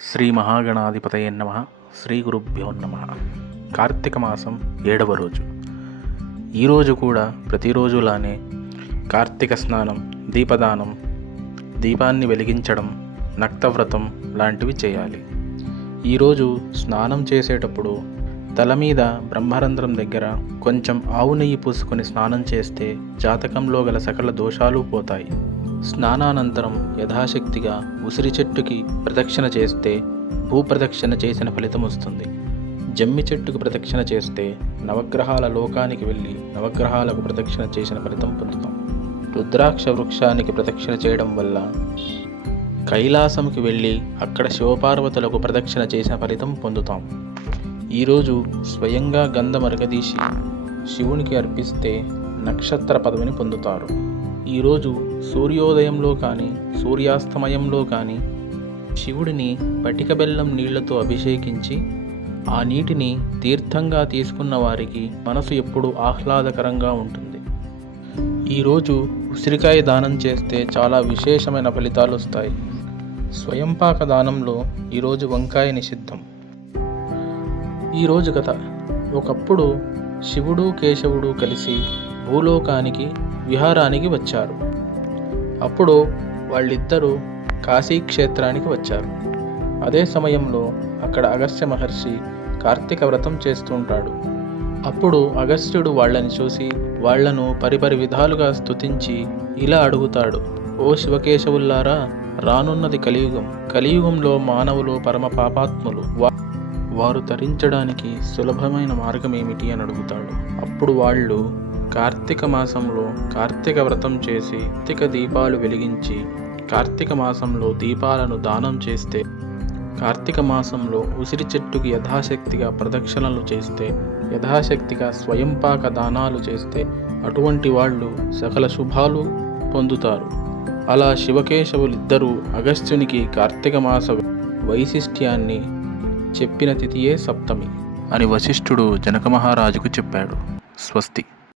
శ్రీ మహాగణాధిపతయే నమః. శ్రీ గురుభ్యో నమః. కార్తీక మాసం 7వ రోజు. ఈరోజు కూడా ప్రతిరోజులానే కార్తీక స్నానం, దీపదానం, దీపాన్ని వెలిగించడం, నక్తవ్రతం లాంటివి చేయాలి. ఈరోజు స్నానం చేసేటప్పుడు తల మీద బ్రహ్మరంధ్రం దగ్గర కొంచెం ఆవు నెయ్యి పూసుకొని స్నానం చేస్తే జాతకంలో గల సకల దోషాలు పోతాయి. స్నానానంతరం యథాశక్తిగా ఉసిరి చెట్టుకి ప్రదక్షిణ చేస్తే భూప్రదక్షిణ చేసిన ఫలితం వస్తుంది. జమ్మి చెట్టుకు ప్రదక్షిణ చేస్తే నవగ్రహాల లోకానికి వెళ్ళి నవగ్రహాలకు ప్రదక్షిణ చేసిన ఫలితం పొందుతాం. రుద్రాక్ష వృక్షానికి ప్రదక్షిణ చేయడం వల్ల కైలాసంకి వెళ్ళి అక్కడ శివపార్వతులకు ప్రదక్షిణ చేసిన ఫలితం పొందుతాం. ఈరోజు స్వయంగా గంధం అరగదీసి శివునికి అర్పిస్తే నక్షత్ర పదవిని పొందుతారు. ఈరోజు సూర్యోదయంలో కానీ సూర్యాస్తమయంలో కానీ శివుడిని పటిక బెల్లం నీళ్లతో అభిషేకించి ఆ నీటిని తీర్థంగా తీసుకున్న వారికి మనసు ఎప్పుడూ ఆహ్లాదకరంగా ఉంటుంది. ఈరోజు ఉసిరికాయ దానం చేస్తే చాలా విశేషమైన ఫలితాలు వస్తాయి. స్వయంపాక దానంలో ఈరోజు వంకాయ నిషిద్ధం. ఈరోజు కథ. ఒకప్పుడు శివుడు కేశవుడు కలిసి భూలోకానికి విహారానికి వచ్చారు. అప్పుడు వాళ్ళిద్దరూ కాశీ క్షేత్రానికి వచ్చారు. అదే సమయంలో అక్కడ అగస్త్య మహర్షి కార్తీక వ్రతం చేస్తుంటాడు. అప్పుడు అగస్త్యుడు వాళ్ళని చూసి వాళ్లను పరిపరి విధాలుగా స్తుతించి ఇలా అడుగుతాడు: ఓ శివకేశవుల్లారా, రానున్నది కలియుగం. కలియుగంలో మానవులు పరమ పాపాత్ములు. వారు తరించడానికి సులభమైన మార్గం ఏమిటి అని అడుగుతాడు. అప్పుడు వాళ్ళు కార్తీక మాసంలో కార్తీక వ్రతం చేసి కార్తీక దీపాలు వెలిగించి కార్తీక మాసంలో దీపాలను దానం చేస్తే, కార్తీక మాసంలో ఉసిరి చెట్టుకి యథాశక్తిగా ప్రదక్షిణలు చేస్తే, యథాశక్తిగా స్వయంపాక దానాలు చేస్తే అటువంటి వాళ్ళు సకల శుభాలు పొందుతారు. అలా శివకేశవులిద్దరూ అగస్త్యునికి కార్తీక మాస వైశిష్ట్యాన్ని చెప్పిన తిథియే సప్తమి అని వశిష్ఠుడు జనక మహారాజుకు చెప్పాడు. స్వస్తి.